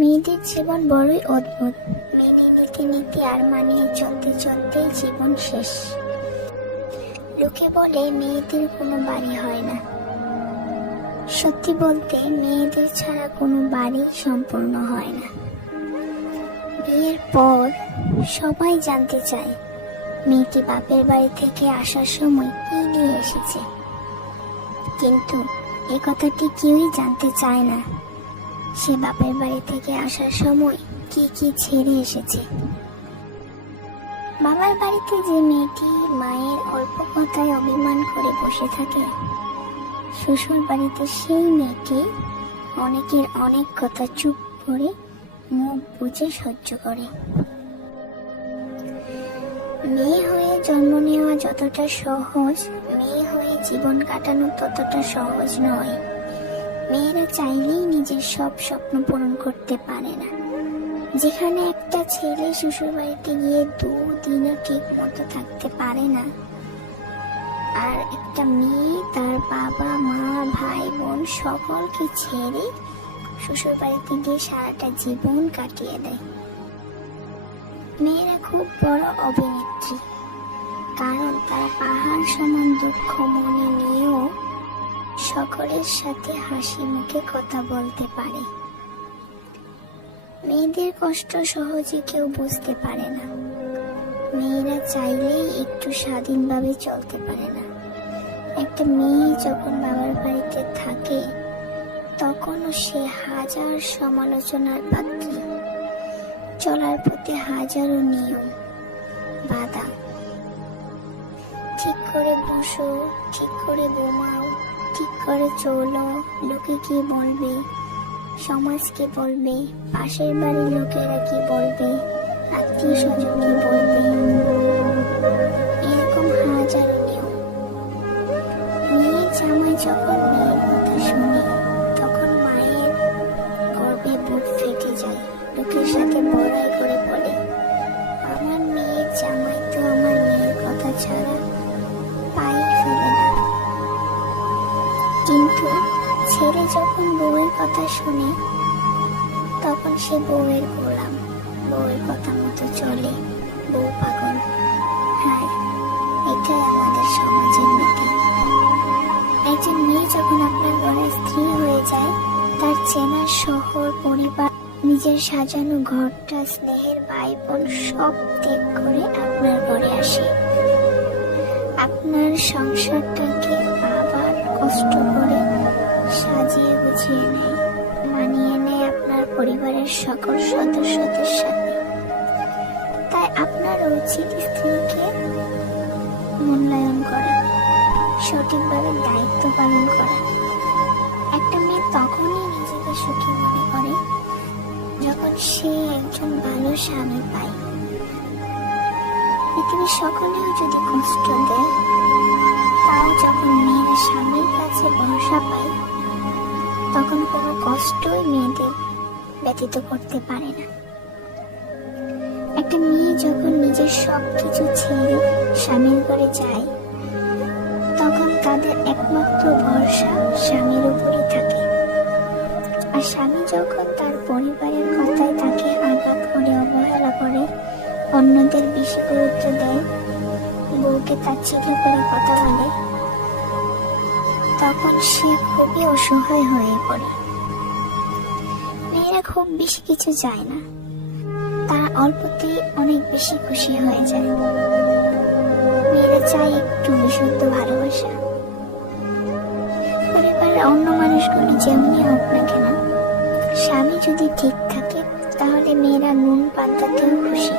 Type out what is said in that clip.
মেয়েদের জীবন বড়ই অদ্ভুত। মেনে নিতে নিতে আর মানিয়ে চলতে চলতে জীবন শেষ। লোকে বলে মেয়েদের কোনো বাড়ি হয় না। সত্যি বলতে মেয়েদের ছাড়া কোনো বাড়ি সম্পূর্ণ হয় না। বিয়ের পর সবাই জানতে চায় মেয়েটি বাপের বাড়ি থেকে আসার সময় কি নিয়ে এসেছে, কিন্তু এ কথাটি কেউই জানতে চায় না সে বাপের বাড়ি থেকে আসার সময় কি কি ছেড়ে এসেছে। বাবার বাড়িতে যে মেয়েটি মায়ের অল্প কথায় অভিমান করে বসে থাকে, শ্বশুর বাড়িতে সেই মেয়েটি অনেকের অনেক কথা চুপ করে মুখ বুজে সহ্য করে। মেয়ে হয়ে জন্ম নেওয়া যতটা সহজ, মেয়ে হয়ে জীবন কাটানো ততটা সহজ নয়। মেয়েরা চাইলেই নিজের সব স্বপ্ন পূরণ করতে পারে না। যেখানে একটা ছেলে শ্বশুর বাড়িতে গিয়ে 2 দিনও ঠিক মতো থাকতে পারে না, আর একটা মেয়ে তার বাবা মা ভাই বোন সকলকে ছেড়ে শ্বশুর বাড়িতে গিয়ে সারাটা জীবন কাটিয়ে দেয়। মেয়েরা খুব বড় অভিনেত্রী, কারণ তারা পাহাড় সমান দুঃখ মনে নিয়েও সকলের সাথে হাসি মুখে কথা বলতে পারে। মেয়েদের কষ্ট সহজে কেউ বুঝতে পারে না। মেয়েরা চাইলেই একটু স্বাধীনভাবে চলতে পারে না। একটা মেয়ে যখন বাবার বাড়িতে থাকে তখনও সে হাজার সমালোচনার পাত্রী। চলার পথে হাজারো নিয়ম বাধা। ঠিক করে বসো, ঠিক করে ঘুমাও, ঠিক করে চলো, লোকে কি বলবে, সমাজ কি বলবে, পাশের বাড়ির লোকেরা কি বলবে, আত্মীয় স্বজন কি বলবে, এরকম হাজারো নিয়ম। মেয়ের জামাই যখন মেয়ের কথা শুনে তখন মায়ের গর্বে বুক ফেটে যায়। লোকের সাথে বড়াই করে বলে, আমার মেয়ের জামাই তো আমার মেয়ের কথা ছাড়া পাই ফেলে না। কিন্তু ছেলে যখন বউয়ের কথা শুনে তখন সে বউয়ের গোলাম, বউয়ের কথা মতো চলে, বউ পাগল। হ্যাঁ, এটাই আমাদের সমাজের নীতি। একজন মেয়ে যখন আপনার ঘরে স্ত্রী হয়ে যায়, তার চেনা শহর, পরিবার, নিজের সাজানো ঘরটা, স্নেহের ভাই বোন সব ত্যাগ করে আপনার ঘরে আসে। আপনার সংসারটাকে আবার কষ্ট করে সাজিয়ে গুছিয়ে নেয়, মানিয়ে নেয় আপনার পরিবারের সকল সদস্যদের সাথে। তাই আপনার উচিত স্ত্রীকে মূল্যায়ন করা, সঠিকভাবে দায়িত্ব পালন করা। একটা মেয়ে তখনই নিজেকে সুখী মনে করে যখন সে একজন ভালো স্বামী পায়। পৃথিবীর সকলেও যদি কষ্ট দেয়, তাও যখন মেয়েরা স্বামীর কাছে ভরসা পায় তখন কোনো কষ্টই মেয়েদের ব্যতীত করতে পারে না। একটা মেয়ে যখন নিজের সবকিছু ছেড়ে স্বামীর ঘরে যায় তখন তাদের একমাত্র ভরসা স্বামীর উপরই থাকে। আর স্বামী যখন তার পরিবারের কথায় তাকে আঘাত করে, অবহেলা করে, অন্যদের বেশি গুরুত্ব দেয়, বউকে তাচ্ছিল্য করে কথা বলে, তখন সে খুবই অসহায় হয়ে পড়ে। মেয়েরা খুব বেশি কিছু চায় না, তারা অল্পতেই অনেক বেশি খুশি হয়ে যায়। মেয়েরা চায় একটু বিশুদ্ধ ভালোবাসা। পরিবারের অন্য মানুষগুলো যেমনই হোক না কেন, স্বামী যদি ঠিক থাকে তাহলে মেয়েরা নুন পান্তাতেও খুশি।